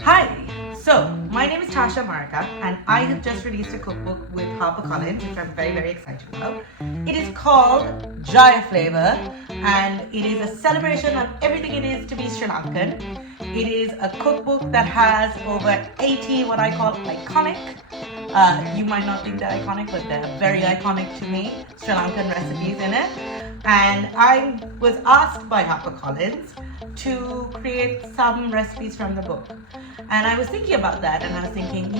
Hi, so my name is Tasha Marika, and I have just released a cookbook with HarperCollins, which I'm very, very excited about. It is called Jaya Flavor, and it is a celebration of everything it is to be Sri Lankan. It is a cookbook that has over 80 what I call iconic. You might not think they're iconic, but they're very iconic to me, Sri Lankan recipes in it. And I was asked by HarperCollins to create some recipes from the book. And I was thinking about that, and I was thinking,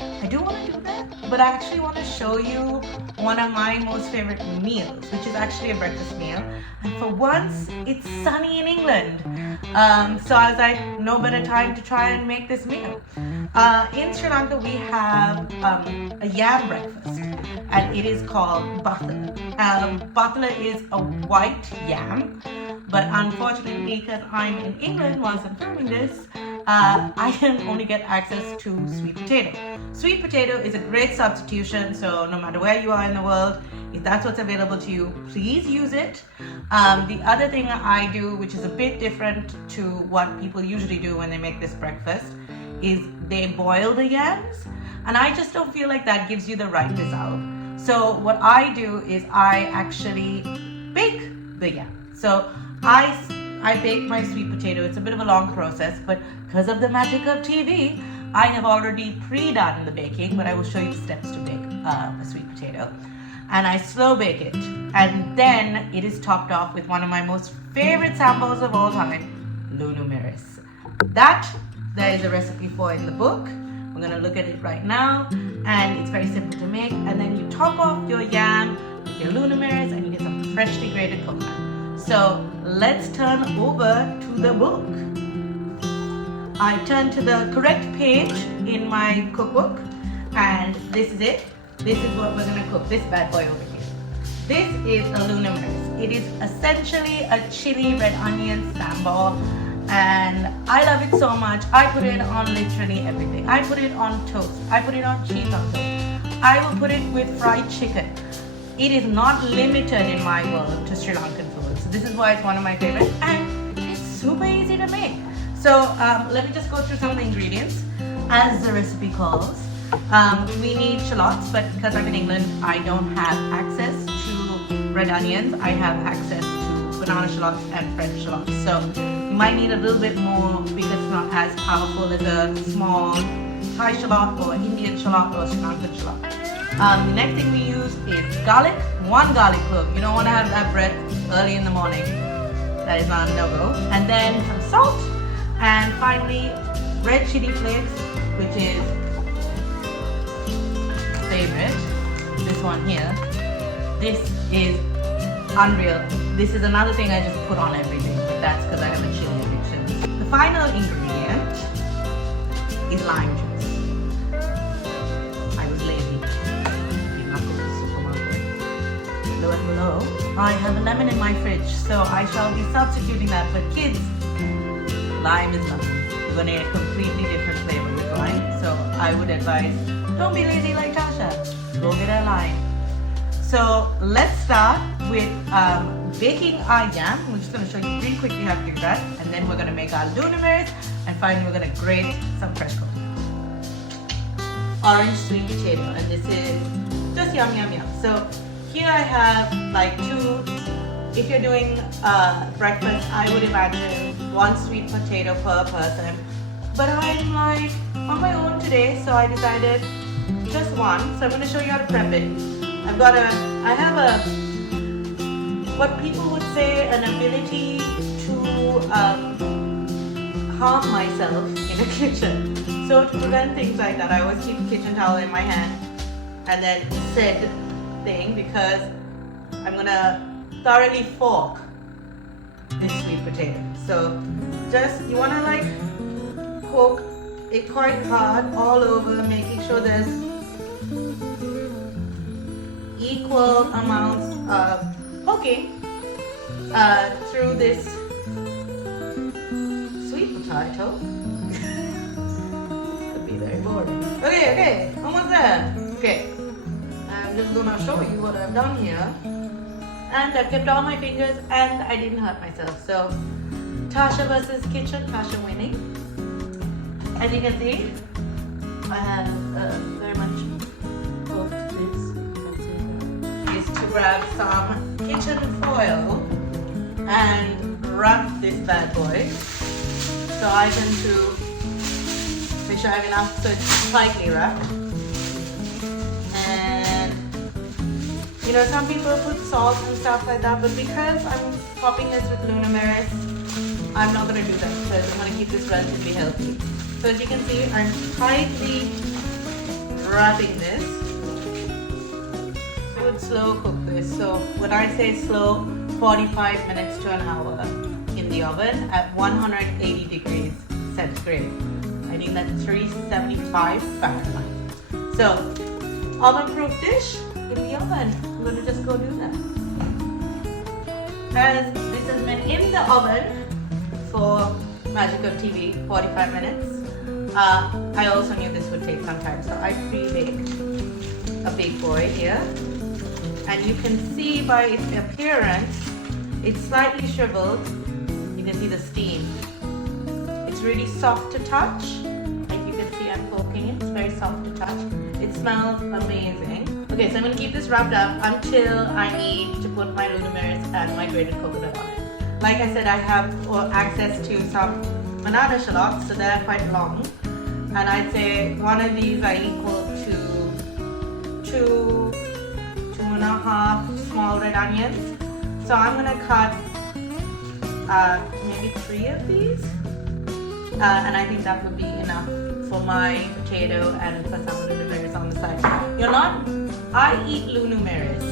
I do want to do that, but I actually want to show you one of my most favorite meals, which is actually a breakfast meal. And for once, it's sunny in England. So I was like, no better time to try and make this meal. In Sri Lanka, we have a yam breakfast, and it is called bathula. Bathula is a white yam, but unfortunately, because I'm in England whilst I'm filming this, I can only get access to sweet potato. Sweet potato is a great substitution, so no matter where you are in the world, if that's what's available to you, please use it. The other thing I do, which is a bit different to what people usually do when they make this breakfast, is they boil the yams, and I just don't feel like that gives you the right result. So what I do is I actually bake the yam. So I bake my sweet potato. It's a bit of a long process, but because of the magic of TV, I have already pre-done the baking, but I will show you the steps to bake a sweet potato. And I slow bake it, and then it is topped off with one of my most favorite samples of all time, Lunu Miris. That there is a recipe for in the book. We're going to look at it right now, and it's very simple to make. And then you top off your yam with your Lunu Miris, and you get some freshly grated coconut. So let's turn over to the book. I turn to the correct page in my cookbook, and this is it. This is what we're going to cook, this bad boy over here. This is a Lunu Miris. It is essentially a chili red onion sambal, and I love it so much. I put it on literally everything. I put it on toast. I put it on cheese on toast. I will put it with fried chicken. It is not limited in my world to Sri Lankan food. So this is why it's one of my favorites, and it's super easy to make. So let me just go through some of the ingredients as the recipe calls. We need shallots, but because I'm in England, I don't have access to red onions. I have access to banana shallots and French shallots. So you might need a little bit more because it's not as powerful as a small Thai shallot or Indian shallot or Sri Lankan shallot. The next thing we use is garlic, one garlic clove. You don't want to have that bread early in the morning. That is not a no-go. And then some salt, and finally red chili flakes, which is favorite. This one here. This is unreal. This is another thing I just put on everything. That's because I have a chili addiction. The final ingredient is lime juice. I was lazy. Did not go to the supermarket. Low and below, I have a lemon in my fridge, so I shall be substituting that. But kids, lime is lovely. You're going to get a completely different flavor with lime. So I would advise, don't be lazy like Tasha. Go get a lime. So let's start with baking our yam. We're just going to show you really quickly how to do that. And then we're going to make our Lunu Miris. And finally, we're going to grate some fresh coconut. Orange sweet potato. And this is just yum, yum, yum. So here I have like two. If you're doing breakfast, I would imagine one sweet potato per person. But I'm like on my own today, so I decided just one. So I'm going to show you how to prep it. I have a, what people would say, an ability to harm myself in the kitchen. So to prevent things like that, I always keep a kitchen towel in my hand and then said thing, because I'm going to thoroughly fork this sweet potato. So just, you want to like poke it quite hard all over, making sure there's equal amounts of poking through this sweet potato. Could be very boring. Okay, almost there. Okay, I'm just gonna show you what I've done here. And I've kept all my fingers and I didn't hurt myself. So Tasha versus kitchen, Tasha winning. As you can see, I have very much cooked this. Is to grab some kitchen foil and wrap this bad boy. So I tend to make sure I have enough so it's tightly wrapped. And you know, some people put salt and stuff like that, but because I'm topping this with Luna Maris, I'm not going to do that because I'm going to keep this relatively healthy. So as you can see, I'm tightly wrapping this. I would slow cook this. So when I say slow, 45 minutes to an hour in the oven at 180 degrees centigrade. I think that's 375 Fahrenheit. So oven-proof dish in the oven. I'm going to just go do that. As this has been in the oven for Magic of TV 45 minutes. I also knew this would take some time, so I pre-baked a big boy here. And you can see by its appearance, it's slightly shriveled. You can see the steam. It's really soft to touch. Like you can see I'm poking it, it's very soft to touch. It smells amazing. Okay, so I'm going to keep this wrapped up until I need to put my Luna Maris and my grated coconut on it. Like I said, I have access to some banana shallots, so they're quite long. And I'd say one of these are equal to two and a half small red onions. So I'm going to cut maybe 3 of these. And I think that would be enough for my potato and for some Luna Maris on the side. I eat Luna Maris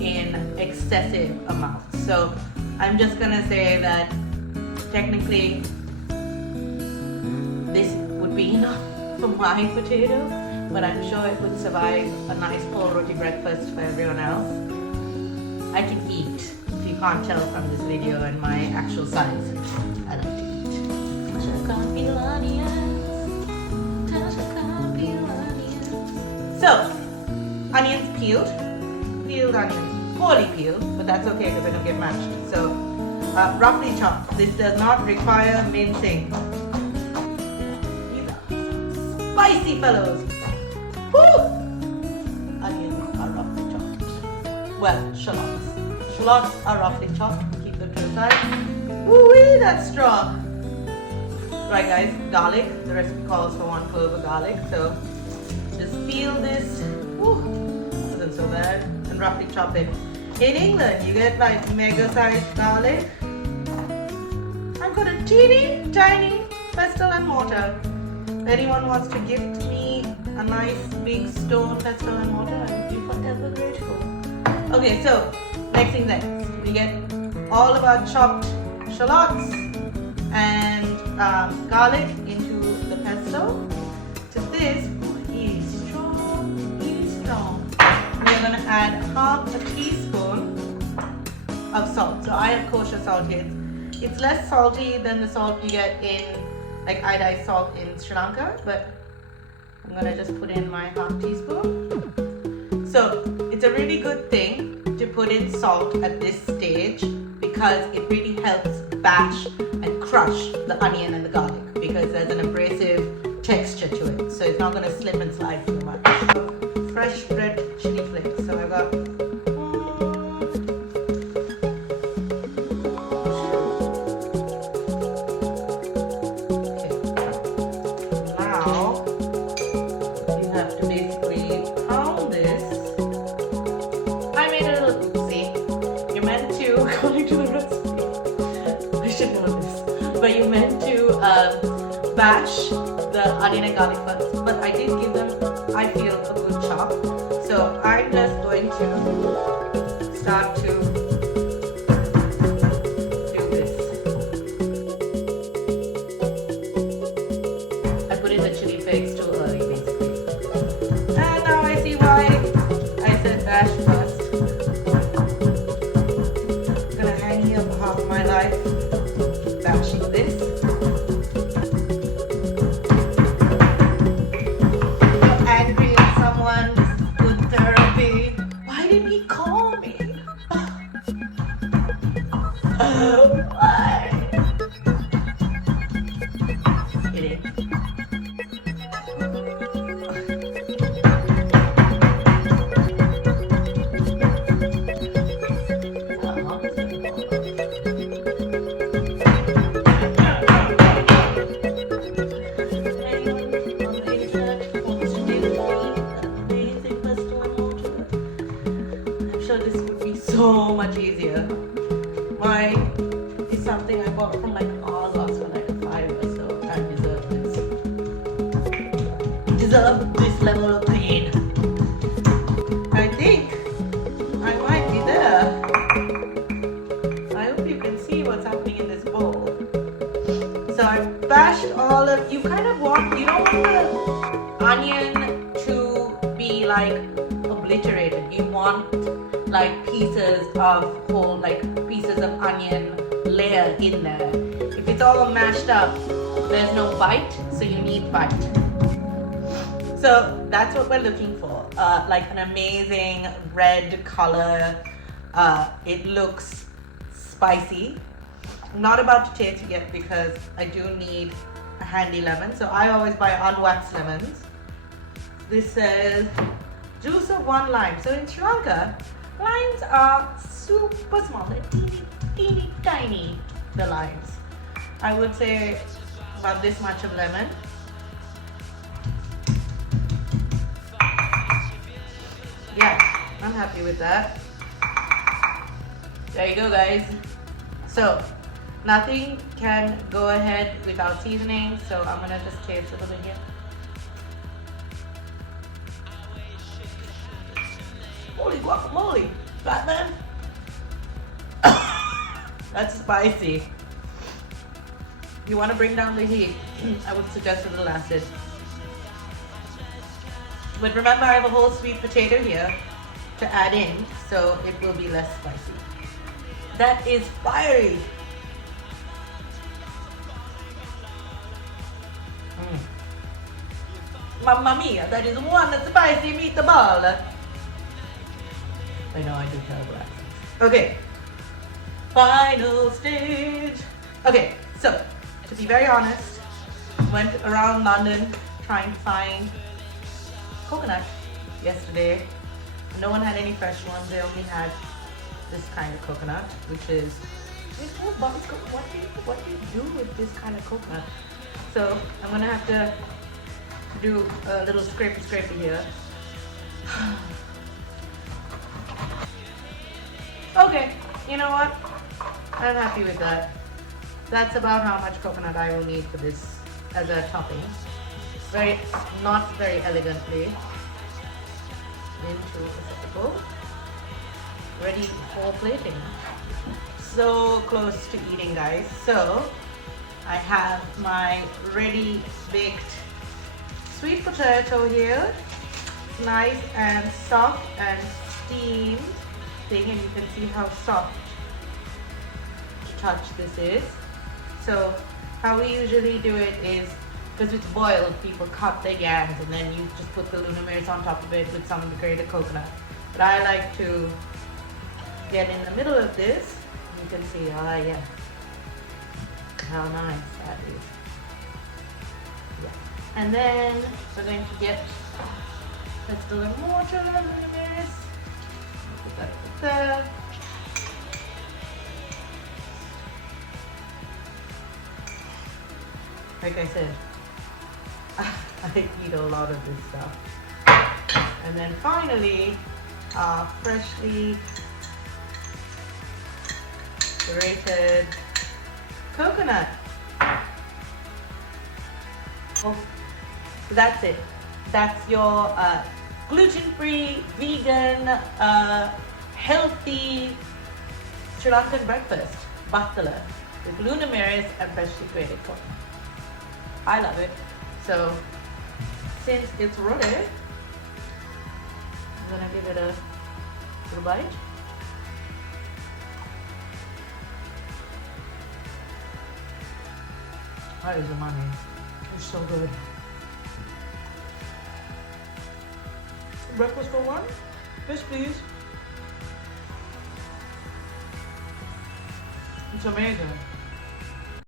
in excessive amounts. So I'm just gonna say that technically this would be enough for my potato, but I'm sure it would survive a nice whole roti breakfast for everyone else. I can eat, if you can't tell from this video and my actual size. I like to eat. So, onions peeled onions, poorly peeled, but that's okay because they don't get mashed. So, roughly chopped. This does not require mincing. These are spicy fellows. Woo! Onions are roughly chopped. Well, shallots. Shallots are roughly chopped. Keep them to the side. Woo-wee, that's strong. Right, guys, garlic. The recipe calls for 1 clove of garlic. So, just peel this. Woo! Isn't so bad. And roughly chop it. In England, you get like mega sized garlic. I've got a teeny tiny pestle and mortar. If anyone wants to gift me a nice big stone pestle and mortar, I would be forever grateful. Okay, so next thing next, we get all of our chopped shallots and garlic into the pesto. To this, he's strong. We're going to add half a teaspoon of salt. So I have kosher salt here. It's less salty than the salt you get in like iodized salt in Sri Lanka, but I'm going to just put in my half teaspoon. So it's a really good thing to put in salt at this stage because it really helps bash and crush the onion and the garlic because there's an abrasive texture to it. So it's not going to slip and slide too much. Fresh red chili flakes. So I've got bash the onion and garlic first, but I did give them, I feel, a good chop. So I'm just going to start to do this. I put in the chili flakes too early, basically. And now I see why I said bash first. I'm gonna hang here for half of my life bashing this. bought from like Argos for like $5 or so. I deserve this level of pain. I think I might be there. I hope you can see what's happening in this bowl. So I bashed all of, you kind of want, you don't want the onion to be like obliterated. You want like pieces of whole, like pieces of onion layer in there. If it's all mashed up, there's no bite, so you need bite. So that's what we're looking for, like an amazing red color. It looks spicy. I'm not about to taste it yet because I do need a handy lemon. So I always buy unwaxed lemons. This says juice of 1 lime. So in Sri Lanka, limes are super small. They're teeny, teeny, tiny, the limes. I would say about this much of lemon. Yeah, I'm happy with that. There you go, guys. So nothing can go ahead without seasoning, so I'm gonna just taste a little bit here. Holy guacamole, Batman. That's spicy. You want to bring down the heat, I would suggest a little acid. But remember, I have a whole sweet potato here to add in, so it will be less spicy. That is fiery. Mamma mia, that is one spicy meatball. I know I do terrible accents. Okay, final stage. Okay, so to be very honest, went around London trying to find coconut yesterday. No one had any fresh ones. They only had this kind of coconut, which is what do you do with this kind of coconut? So I'm gonna have to do a little scrapey here. Okay, you know what? I'm happy with that. That's about how much coconut I will need for this as a topping. Not very elegantly into a receptacle. Ready for plating. So close to eating, guys. So I have my ready baked sweet potato here. Nice and soft and steamed thing, and you can see how soft to touch this is. So how we usually do it is, because it's boiled, people cut their yams and then you just put the Luna Miris on top of it with some of the grated coconut. But I like to get in the middle of this. You can see, yeah, how nice that is. Yeah. And then we're going to get pestle and mortar, Luna Miris. Put that there. Like I said, I eat a lot of this stuff. And then finally, freshly grated coconut. Oh, so that's it. That's your gluten-free, vegan, healthy Sri Lankan breakfast, battala, with Luna Miris and freshly grated coconut. I love it. So since it's ready, I'm gonna give it a little bite. That is umami. It's so good. Breakfast for one? Yes, please. It's amazing.